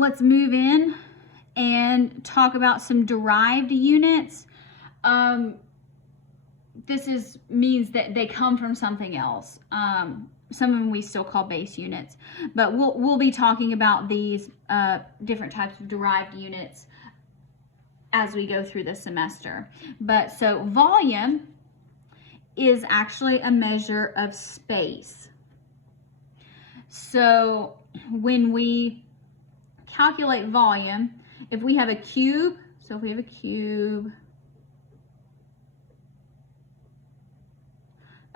let's move in and talk about some derived units. This means that they come from something else. Some of them we still call base units, but we'll be talking about these different types of derived units as we go through the semester. But so volume is actually a measure of space. So when we calculate volume, if we have a cube, so if we have a cube,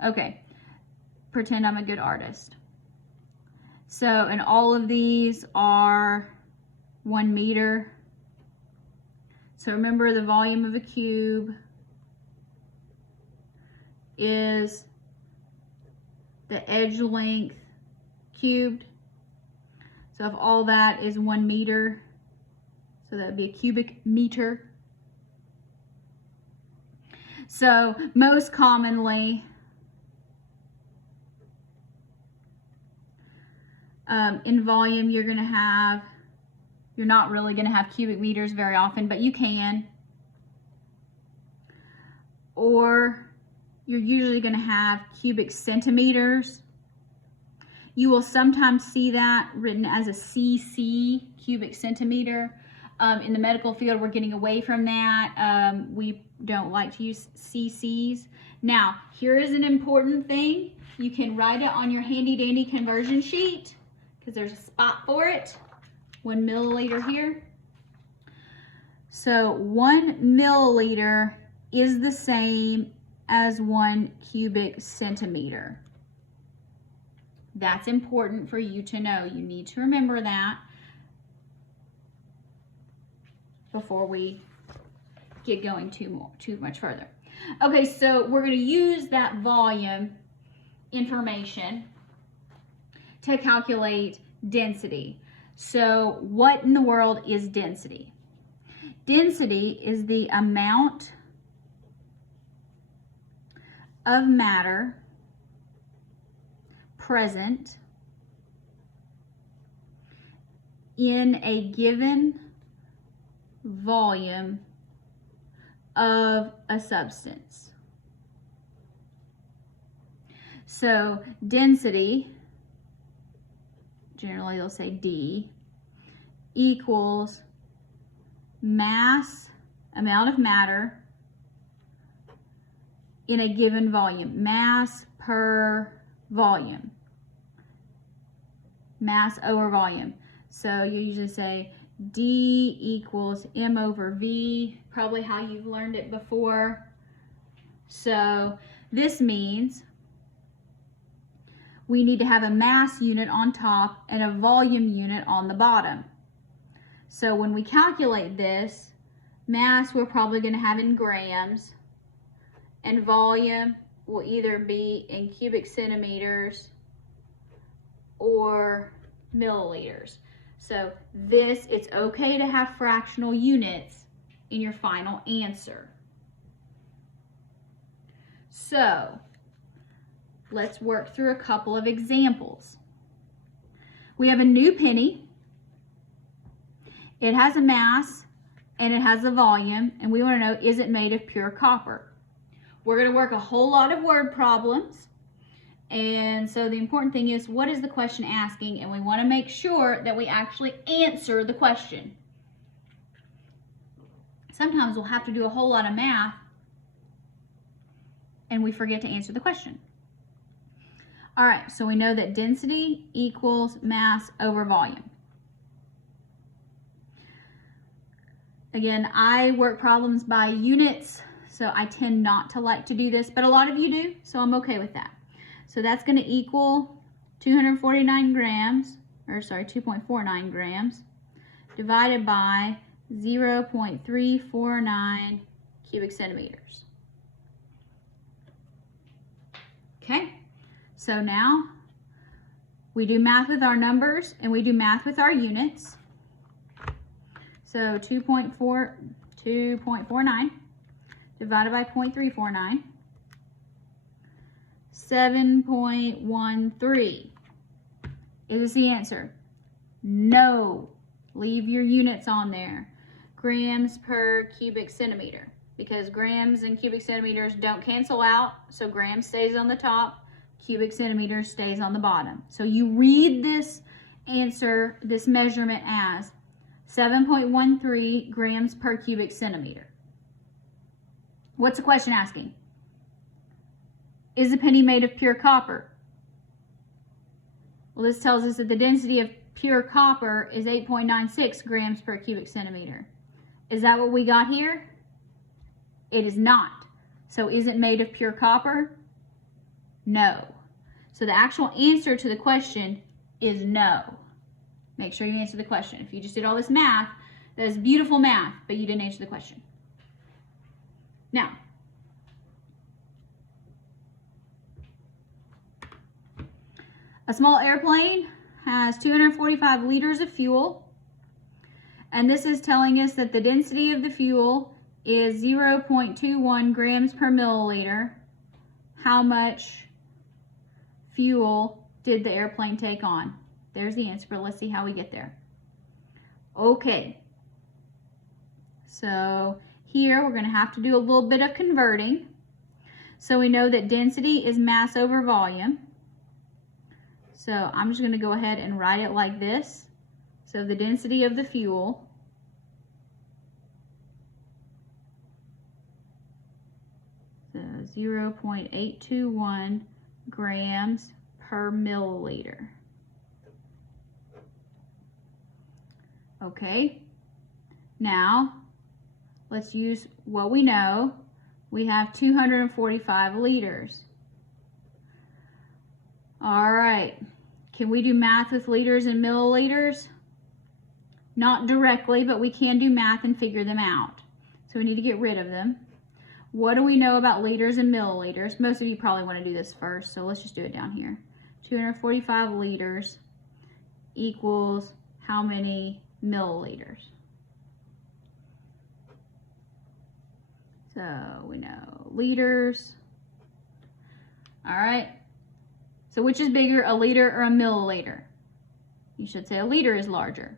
okay, pretend I'm a good artist. So, and all of these are 1 meter. So remember, the volume of a cube is the edge length cubed. So if all that is 1 meter, so that would be a cubic meter. So most commonly, in volume, you're not really going to have cubic meters very often, but you can. Or you're usually going to have cubic centimeters. You will sometimes see that written as a cc, cubic centimeter. In the medical field, we're getting away from that. We don't like to use cc's. Now, here is an important thing. You can write it on your handy dandy conversion sheet because there's a spot for it. 1 milliliter here. So 1 milliliter is the same as 1 cubic centimeter. That's important for you to know. You need to remember that before we get going too much further. Okay, so we're going to use that volume information to calculate density. So what in the world is density? Density is the amount of matter present in a given volume of a substance. So density, generally they'll say D, equals mass, amount of matter in a given volume. Mass per volume. Mass over volume. So you usually say D equals M over V, probably how you've learned it before. So this means we need to have a mass unit on top and a volume unit on the bottom. So when we calculate this, mass we're probably going to have in grams, and volume will either be in cubic centimeters or milliliters. So this, it's okay to have fractional units in your final answer. So let's work through a couple of examples. We have a new penny. It has a mass and it has a volume, and we want to know, is it made of pure copper? We're going to work a whole lot of word problems. And so the important thing is, what is the question asking? And we want to make sure that we actually answer the question. Sometimes we'll have to do a whole lot of math and we forget to answer the question. All right, so we know that density equals mass over volume. Again, I work problems by units, so I tend not to like to do this, but a lot of you do, so I'm okay with that. So that's going to equal 249 grams, or sorry, 2.49 grams, divided by 0.349 cubic centimeters. Okay, so now we do math with our numbers and we do math with our units. So 2.49 divided by 0.349, 7.13. Is this the answer? No, Leave your units on there. Grams per cubic centimeter, because grams and cubic centimeters don't cancel out, so grams stays on the top, cubic centimeters stays on the bottom. So you read this answer, this measurement as 7.13 grams per cubic centimeter. What's the question asking? Is a penny made of pure copper? Well, this tells us that the density of pure copper is 8.96 grams per cubic centimeter. Is that what we got here? It is not. So is it made of pure copper? No. So the actual answer to the question is no. Make sure you answer the question. If you just did all this math, that is beautiful math, but you didn't answer the question. Now, a small airplane has 245 liters of fuel, and this is telling us that the density of the fuel is 0.21 grams per milliliter. How much fuel did the airplane take on? There's the answer, but let's see how we get there. Okay, so here we're going to have to do a little bit of converting. So we know that density is mass over volume. So I'm just going to go ahead and write it like this. So the density of the fuel so 0.821 grams per milliliter. Okay, now let's use what we know. We have 245 liters. All right, can we do math with liters and milliliters? Not directly, but we can do math and figure them out. So we need to get rid of them. What do we know about liters and milliliters? Most of you probably want to do this first, so let's just do it down here. 245 liters equals how many milliliters? So we know liters. All right. So which is bigger, a liter or a milliliter? You should say a liter is larger.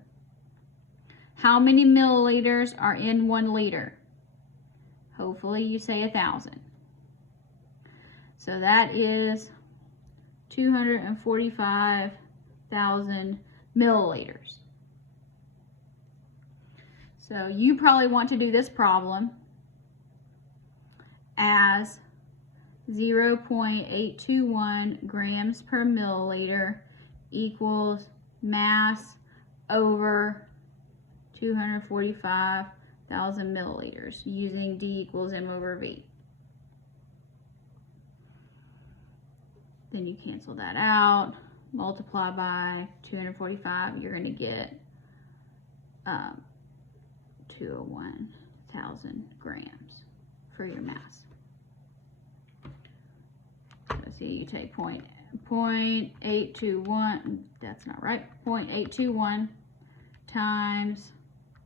How many milliliters are in 1 liter? Hopefully you say 1,000. So that is 245,000 milliliters. So you probably want to do this problem as 0.821 grams per milliliter equals mass over 245,000 milliliters using D equals M over V. Then you cancel that out, multiply by 245, you're going to get 201,000 grams for your mass. So see, you take 0.821, that's not right, 0.821 times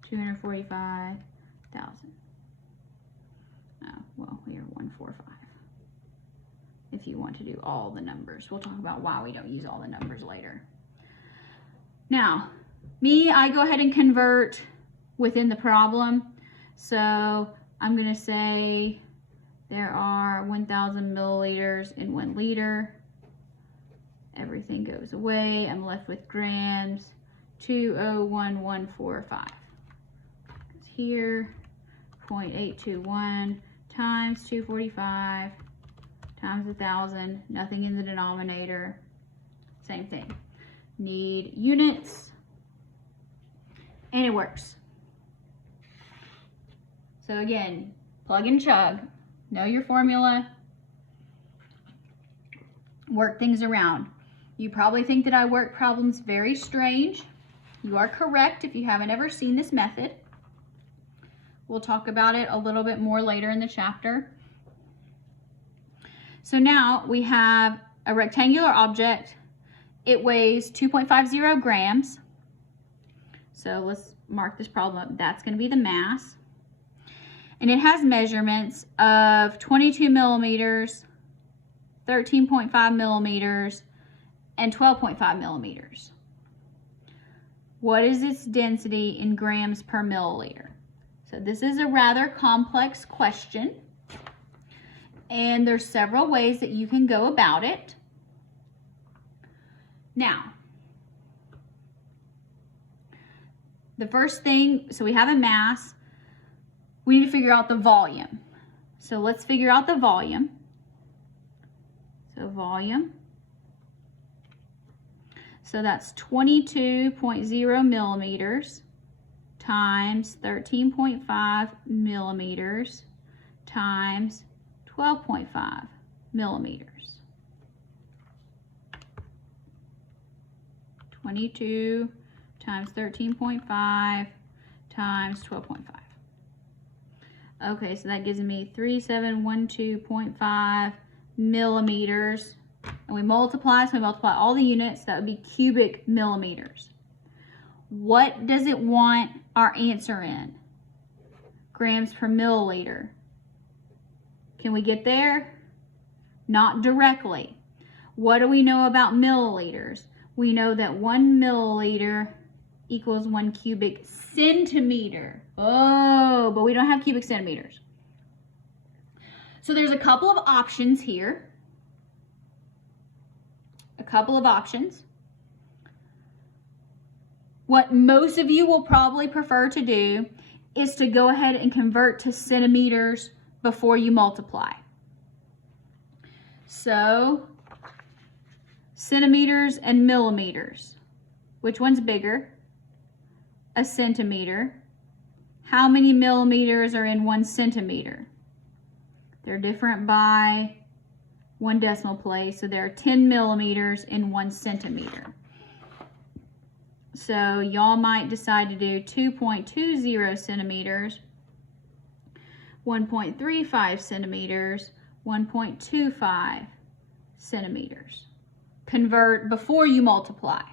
245,000. Oh, well, we are 145. If you want to do all the numbers. We'll talk about why we don't use all the numbers later. Now, I go ahead and convert within the problem. So I'm going to say there are 1,000 milliliters in 1 liter. Everything goes away. I'm left with grams, 201,145. Here, 0.821 times 245 times 1,000, nothing in the denominator, same thing. Need units, and it works. So again, plug and chug, know your formula, work things around. You probably think that I work problems very strange. You are correct if you haven't ever seen this method. We'll talk about it a little bit more later in the chapter. So now we have a rectangular object. It weighs 2.50 grams. So let's mark this problem up. That's going to be the mass. And it has measurements of 22 millimeters, 13.5 millimeters, and 12.5 millimeters. what is its density in grams per milliliter? So this is a rather complex question, and there's several ways that you can go about it. Now, the first thing, so we have a mass, we need to figure out the volume. So let's figure out the volume. So volume. So that's 22.0 millimeters times 13.5 millimeters times 12.5 millimeters. 22 times 13.5 times 12.5. Okay, so that gives me 3712.5 millimeters. And we multiply, so we multiply all the units, that would be cubic millimeters. What does it want our answer in? Grams per milliliter. Can we get there? Not directly. What do we know about milliliters? We know that 1 milliliter equals 1 cubic centimeter. Oh, but we don't have cubic centimeters. So there's a couple of options here. A couple of options. What most of you will probably prefer to do is to go ahead and convert to centimeters before you multiply. So, centimeters and millimeters. Which one's bigger? A centimeter. How many millimeters are in 1 centimeter? They're different by 1 decimal place, so there are 10 millimeters in 1 centimeter. So y'all might decide to do 2.20 centimeters, 1.35 centimeters, 1.25 centimeters. Convert before you multiply,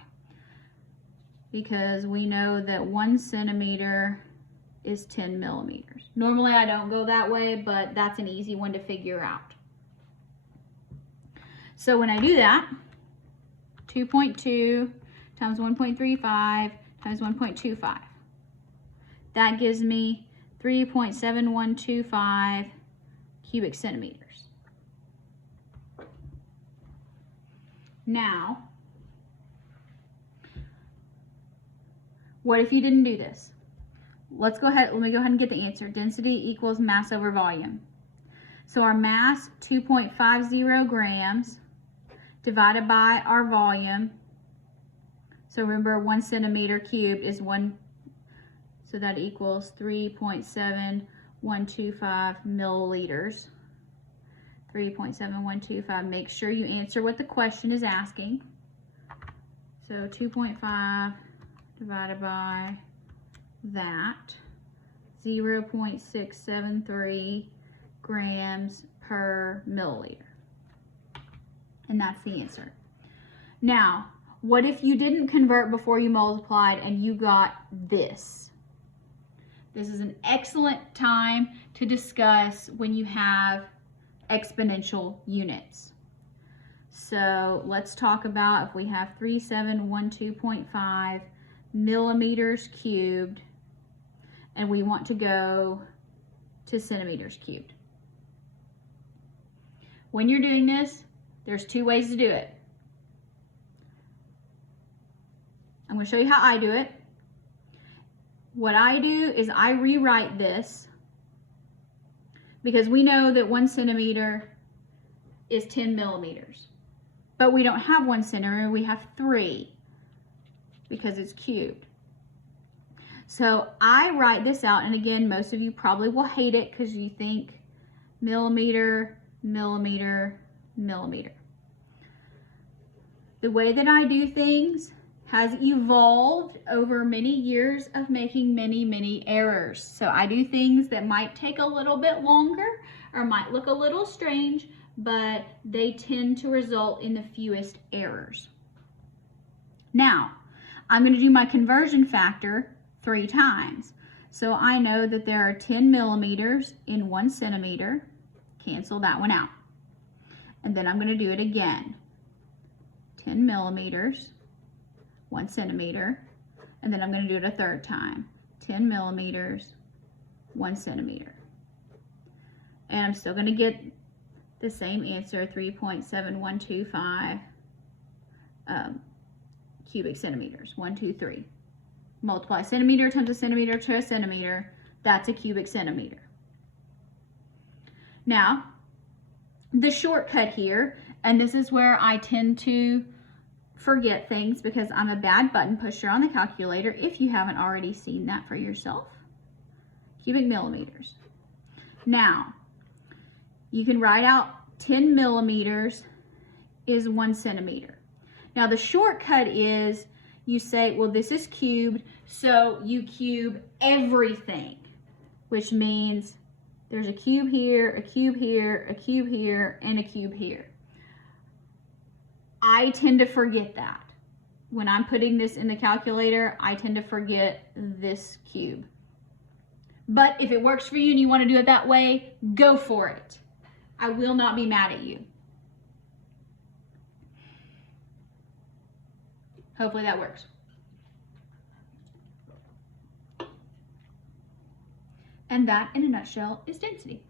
because we know that 1 centimeter is 10 millimeters. Normally I don't go that way, but that's an easy one to figure out. So when I do that, 2.2 times 1.35 times 1.25, that gives me 3.7125 cubic centimeters. Now, what if you didn't do this? Let me go ahead and get the answer. Density equals mass over volume. So our mass, 2.50 grams, divided by our volume. So remember, 1 centimeter cubed is 1, so that equals 3.7125 milliliters. 3.7125. Make sure you answer what the question is asking. So 2.5 divided by that, 0.673 grams per milliliter. And that's the answer. Now, what if you didn't convert before you multiplied and you got this? This is an excellent time to discuss when you have exponential units. So let's talk about if we have 3712.5 millimeters cubed and we want to go to centimeters cubed. When you're doing this, there's 2 ways to do it. I'm going to show you how I do it. What I do is I rewrite this, because we know that 1 centimeter is 10 millimeters. But we don't have 1 centimeter, we have 3, because it's cubed. So I write this out, and again, most of you probably will hate it because you think millimeter, millimeter, millimeter. The way that I do things has evolved over many years of making many errors. So I do things that might take a little bit longer or might look a little strange, but they tend to result in the fewest errors. Now, I'm going to do my conversion factor 3 times. So I know that there are 10 millimeters in 1 centimeter. Cancel that one out. And then I'm going to do it again. 10 millimeters, 1 centimeter. And then I'm going to do it a third time. 10 millimeters, 1 centimeter. And I'm still going to get the same answer, 3.7125 cubic centimeters. 1, 2, 3. Multiply centimeter times a centimeter to a centimeter. That's a cubic centimeter. Now, the shortcut here, and this is where I tend to forget things because I'm a bad button pusher on the calculator, if you haven't already seen that for yourself. Cubic millimeters. Now, you can write out 10 millimeters is 1 centimeter. Now, the shortcut is you say, well, this is cubed, so you cube everything, which means there's a cube here, a cube here, a cube here, and a cube here. I tend to forget that. When I'm putting this in the calculator, I tend to forget this cube. But if it works for you and you want to do it that way, go for it. I will not be mad at you. Hopefully that works. And that, in a nutshell, is density.